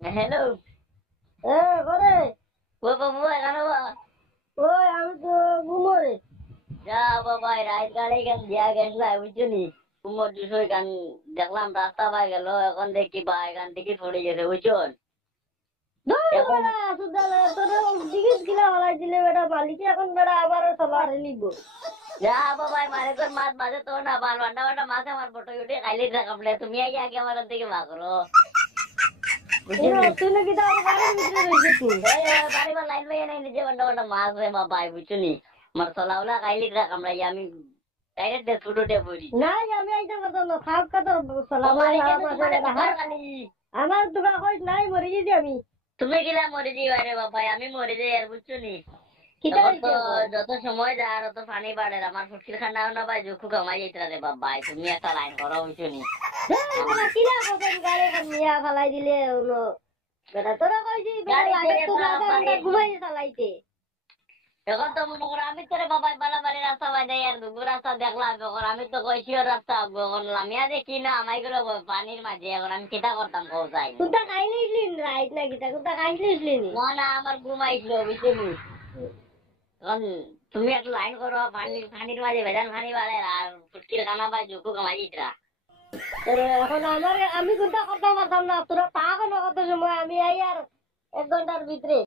Hello. করে ও বাবু এখানে বা ওই আমি তো ঘুমোরে যা বাবা রাত গাড়ি গান দিয়া গেছিলাম বুঝছো নি কুমোর দুশোই গান দেখলাম রাস্তা পাই গেল এখন দেখি বা এখান থেকে পড়ে গেছে বুঝছো এখন বেড়া সুদালে তোর টিকিট কিলা হলাই দিলে বেটা মালিকে এখন বেড়া আবার চলারে নিব যা বাবা মারে তোর মাছ মাঝে তো না বাল বান্ডা বান্ডা মাছ আমার ফটো উঠে খাইলে থাকলে তুমি আগে আমার থেকে মা করো বুঝছো নি তুই নাকি তো আমার গাড়ির ভিতরে রয়েছে তুই বাড়ি বা লাইন ভাই নাই নিজে বান্ডা বান্ডা মাছ রে বাবা বুঝছো নি আমার চলাউলা খাইলে থাকলে আমি ডাইরেক্ট ছুটে পড়ি নাই আমি আইতে পারতাম না খাপ কাতর চলাম তোমার এখানে পাশে তোমার বেটা তোমার খালি আমার তোরা কইস নাই মরে গেছি আমি তুমি গেলা মরে যাই আরে বাবা আমি মরে যাই আর বুঝছো নি কিতা তখন তো হইছে এখন যত সময় যায় আর তত পানি বাড়ে আমার ফুটকির খান্না না পাই যুক্ষ কমাই যাইতে রে বাবা তুমি একটা লাইন করো বুঝছো নি বেটা কিলা কথা গাড়ি এখন নিয়া ফালাই দিলে হলো বেটা তোরা কইছি বেটা গাড়ি লাগে ছেড়ে তো বাপ রাজা বাড়ি ঘুমাই চালাইতে এখন তো মনে করো আমি তোরে বাবা বাড়ি রাস্তা বাজাই আর দুপুর রাস্তা দেখলাম এখন আমি তো কইছি ওর রাস্তা এখন লামিয়া দেখি না আমাই গুলো পানির মাঝে এখন আমি কিতা করতাম কৌ যাই কুতা খাইলিসলি রাইট না কিতা কুতা খাইলিসলি নি না না আমার ঘুমাইছিল বুঝছো নি এখন তুমি একটা লাইন করো পানির মাঝে ভেজাল পানি বাড়ে আর ফুটকির খানা পাই যুক্ষ কমাই দিতরা এখন আমার আমি কোনটা করতে পারতাম না তোরা তা কোনো কত সময় আমি আই আর 1 ঘন্টার ভিতরে